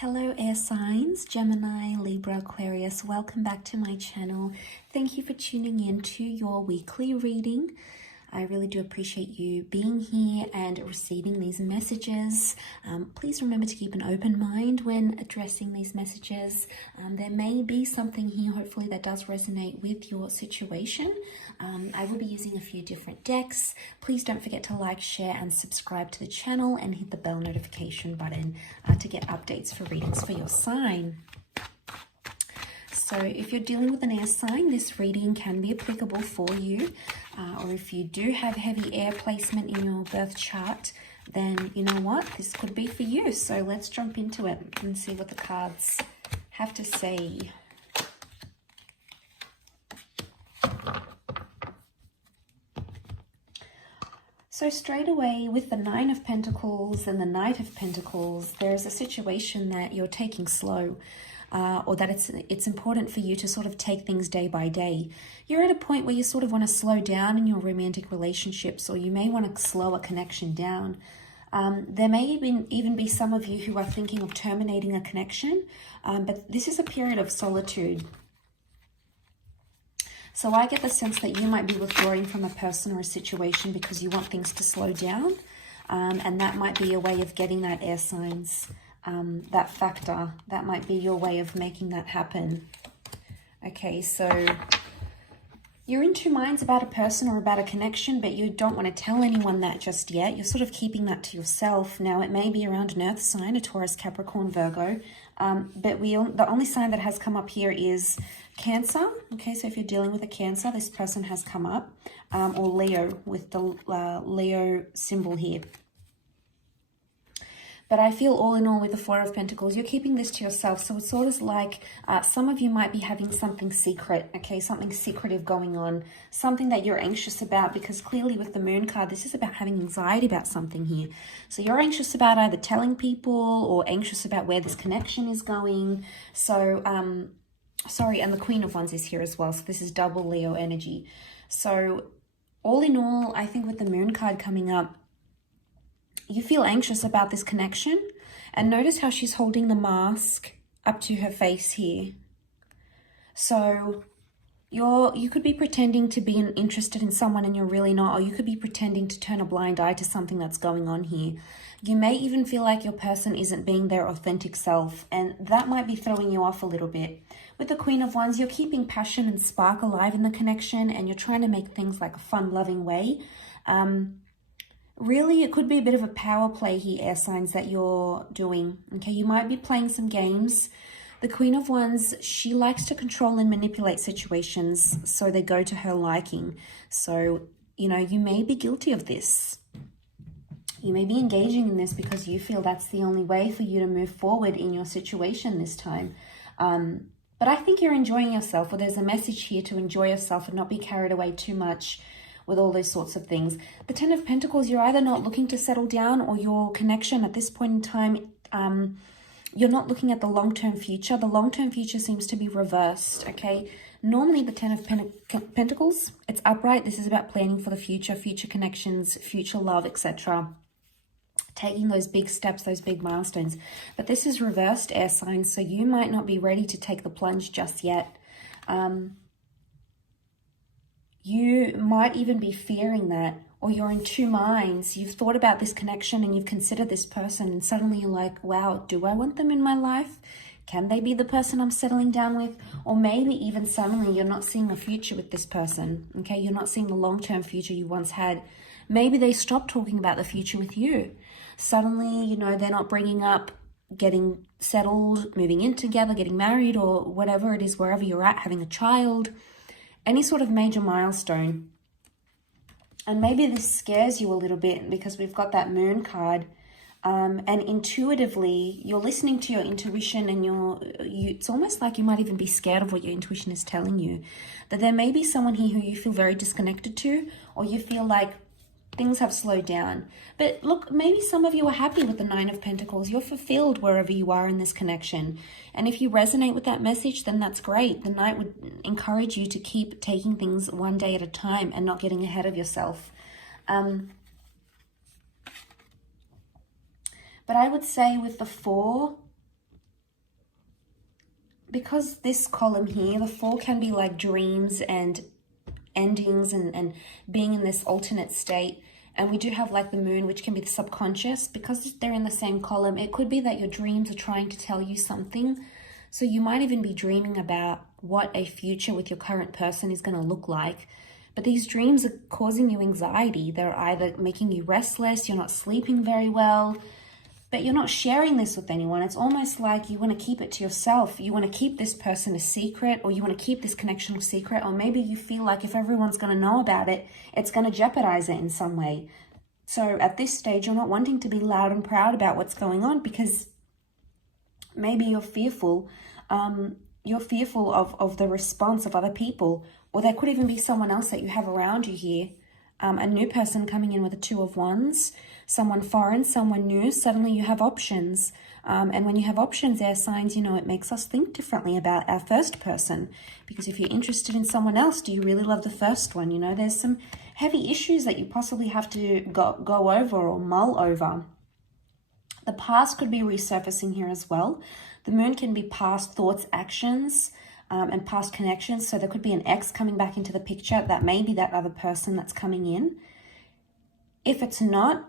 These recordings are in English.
Hello air signs, Gemini, Libra, Aquarius. Welcome back to my channel. Thank you for tuning in to your weekly reading. I really do appreciate you being here and receiving these messages. Please remember to keep an open mind when addressing these messages. There may be something here, hopefully, that does resonate with your situation. I will be using a few different decks. Please don't forget to like, share, and subscribe to the channel and hit the bell notification button to get updates for readings for your sign. So if you're dealing with an air sign, this reading can be applicable for you. Or if you do have heavy air placement in your birth chart, then you know what? This could be for you. So let's jump into it and see what the cards have to say. So straight away with the Nine of Pentacles and the Knight of Pentacles, there's a situation that you're taking slow. Or that it's important for you to sort of take things day by day. You're at a point where you sort of want to slow down in your romantic relationships, or you may want to slow a connection down. There may even be some of you who are thinking of terminating a connection, but this is a period of solitude. So I get the sense that you might be withdrawing from a person or a situation because you want things to slow down, and that might be a way of getting that air signs. That factor, that might be your way of making that happen. Okay, so you're in two minds about a person or about a connection, but you don't want to tell anyone that just yet. You're sort of keeping that to yourself. Now, it may be around an earth sign, a Taurus, Capricorn, Virgo, but the only sign that has come up here is Cancer. Okay, so if you're dealing with a Cancer, this person has come up, or Leo with the Leo symbol here. But I feel all in all with the Four of Pentacles, you're keeping this to yourself. So it's sort of like some of you might be having something secret, okay? Something secretive going on, something that you're anxious about, because clearly with the Moon card, this is about having anxiety about something here. So you're anxious about either telling people or anxious about where this connection is going. So, sorry, and the Queen of Wands is here as well. So this is double Leo energy. So all in all, I think with the Moon card coming up, you feel anxious about this connection, and notice how she's holding the mask up to her face here. So you could be pretending to be interested in someone and you're really not, or you could be pretending to turn a blind eye to something that's going on here. You may even feel like your person isn't being their authentic self, and that might be throwing you off a little bit. With the Queen of Wands, you're keeping passion and spark alive in the connection, and you're trying to make things like a fun, loving way. Really, it could be a bit of a power play here, air signs, that you're doing. Okay, you might be playing some games. The Queen of Wands, she likes to control and manipulate situations so they go to her liking. So, you know, you may be guilty of this. You may be engaging in this because you feel that's the only way for you to move forward in your situation this time. But I think you're enjoying yourself, or there's a message here to enjoy yourself and not be carried away too much with all those sorts of things. The Ten of Pentacles, you're either not looking to settle down, or your connection at this point in time, you're not looking at the long-term future. The long-term future seems to be reversed, okay? Normally the Ten of Pentacles, it's upright. This is about planning for the future, future connections, future love, etc. Taking those big steps, those big milestones. But this is reversed, air signs, so you might not be ready to take the plunge just yet. You might even be fearing that, or you're in two minds. You've thought about this connection and you've considered this person, and suddenly you're like, wow, do I want them in my life? Can they be the person I'm settling down with? Or maybe even suddenly you're not seeing a future with this person, okay? You're not seeing the long-term future you once had. Maybe they stopped talking about the future with you. Suddenly, you know, they're not bringing up getting settled, moving in together, getting married, or whatever it is, wherever you're at, having a child. Any sort of major milestone. And maybe this scares you a little bit because we've got that Moon card. And intuitively, you're listening to your intuition, and it's almost like you might even be scared of what your intuition is telling you. That there may be someone here who you feel very disconnected to, or you feel like things have slowed down. But look, maybe some of you are happy with the Nine of Pentacles. You're fulfilled wherever you are in this connection. And if you resonate with that message, then that's great. The Knight would encourage you to keep taking things one day at a time and not getting ahead of yourself. But I would say with the Four because this column here, the 4 can be like dreams and endings and being in this alternate state. And we do have like the moon, which can be the subconscious. Because they're in the same column, it could be that your dreams are trying to tell you something. So you might even be dreaming about what a future with your current person is going to look like. But these dreams are causing you anxiety. They're either making you restless, you're not sleeping very well, but you're not sharing this with anyone. It's almost like you want to keep it to yourself. You want to keep this person a secret, or you want to keep this connection a secret, or maybe you feel like if everyone's going to know about it, it's going to jeopardize it in some way. So at this stage, you're not wanting to be loud and proud about what's going on because maybe you're fearful. You're fearful of the response of other people, or there could even be someone else that you have around you here. A new person coming in with a 2 of Wands, someone foreign, someone new. Suddenly you have options. And when you have options, air signs, you know, it makes us think differently about our first person. Because if you're interested in someone else, do you really love the first one? You know, there's some heavy issues that you possibly have to go over or mull over. The past could be resurfacing here as well. The moon can be past thoughts, actions, and past connections. So there could be an ex coming back into the picture. That may be that other person that's coming in. If it's not,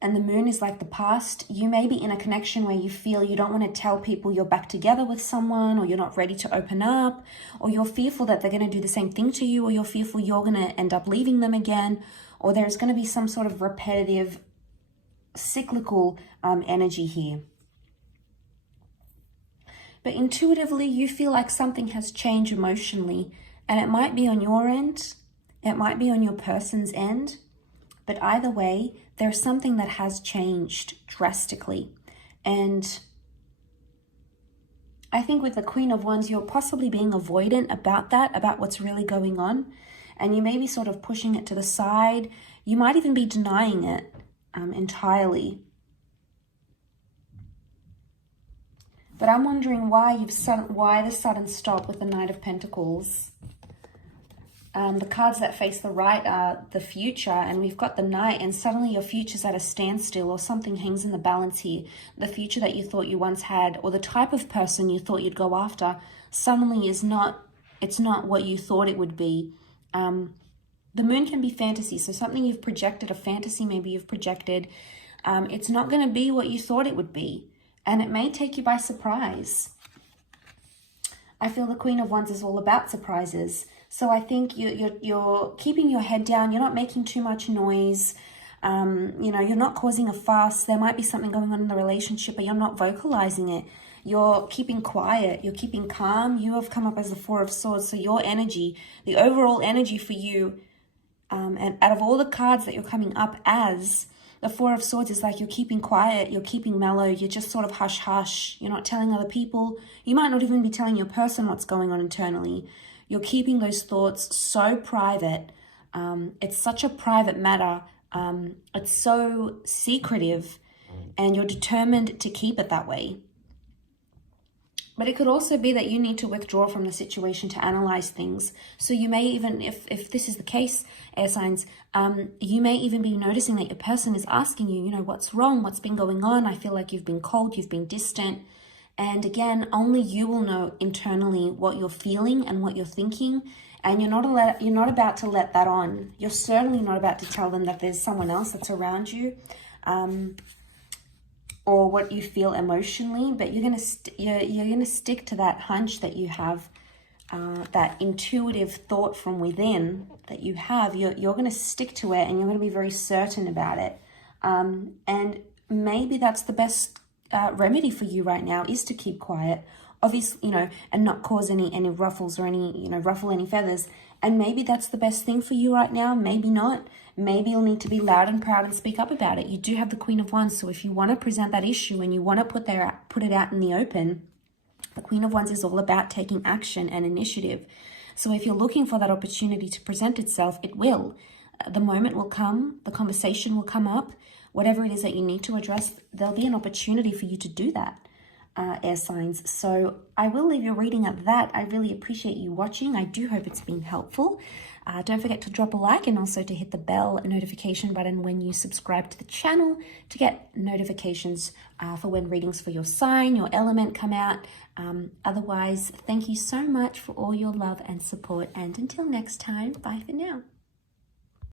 and the moon is like the past, you may be in a connection where you feel you don't want to tell people you're back together with someone, or you're not ready to open up, or you're fearful that they're going to do the same thing to you, or you're fearful you're going to end up leaving them again, or there's going to be some sort of repetitive, cyclical energy here. But intuitively, you feel like something has changed emotionally, and it might be on your end, it might be on your person's end, but either way, there's something that has changed drastically. And I think with the Queen of Wands, you're possibly being avoidant about that, about what's really going on, and you may be sort of pushing it to the side. You might even be denying it entirely. But I'm wondering why the sudden stop with the Knight of Pentacles. The cards that face the right are the future, and we've got the Knight, and suddenly your future's at a standstill, or something hangs in the balance here. The future that you thought you once had, or the type of person you thought you'd go after, suddenly it's not what you thought it would be. The moon can be fantasy, so something you've projected, a fantasy maybe you've projected, it's not going to be what you thought it would be. And it may take you by surprise. I feel the Queen of Wands is all about surprises. So I think you're keeping your head down. You're not making too much noise. You know, you're not causing a fuss. There might be something going on in the relationship, but you're not vocalizing it. You're keeping quiet. You're keeping calm. You have come up as the 4 of Swords. So your energy, the overall energy for you, and out of all the cards that you're coming up as, the 4 of Swords is like you're keeping quiet, you're keeping mellow, you're just sort of hush-hush. You're not telling other people. You might not even be telling your person what's going on internally. You're keeping those thoughts so private. It's such a private matter. It's so secretive, and you're determined to keep it that way. But it could also be that you need to withdraw from the situation to analyze things. So you may even, if this is the case, air signs, you may even be noticing that your person is asking you, you know, what's wrong? What's been going on? I feel like you've been cold, you've been distant. And again, only you will know internally what you're feeling and what you're thinking. And you're not about to let that on. You're certainly not about to tell them that there's someone else that's around you. Or what you feel emotionally, but you're gonna stick to that hunch that you have, that intuitive thought from within that you have. You're gonna stick to it, and you're gonna be very certain about it. And maybe that's the best remedy for you right now, is to keep quiet, obviously, you know, and not cause any ruffles or ruffle any feathers. And maybe that's the best thing for you right now. Maybe not. Maybe you'll need to be loud and proud and speak up about it. You do have the Queen of Wands, so if you want to present that issue and you want to put it out in the open, the Queen of Wands is all about taking action and initiative. So if you're looking for that opportunity to present itself, it will. The moment will come, the conversation will come up, whatever it is that you need to address, there'll be an opportunity for you to do that. air signs. So I will leave your reading at that. I really appreciate you watching. I do hope it's been helpful. Don't forget to drop a like and also to hit the bell notification button when you subscribe to the channel to get notifications for when readings for your sign, your element come out. Otherwise, thank you so much for all your love and support. And until next time, bye for now.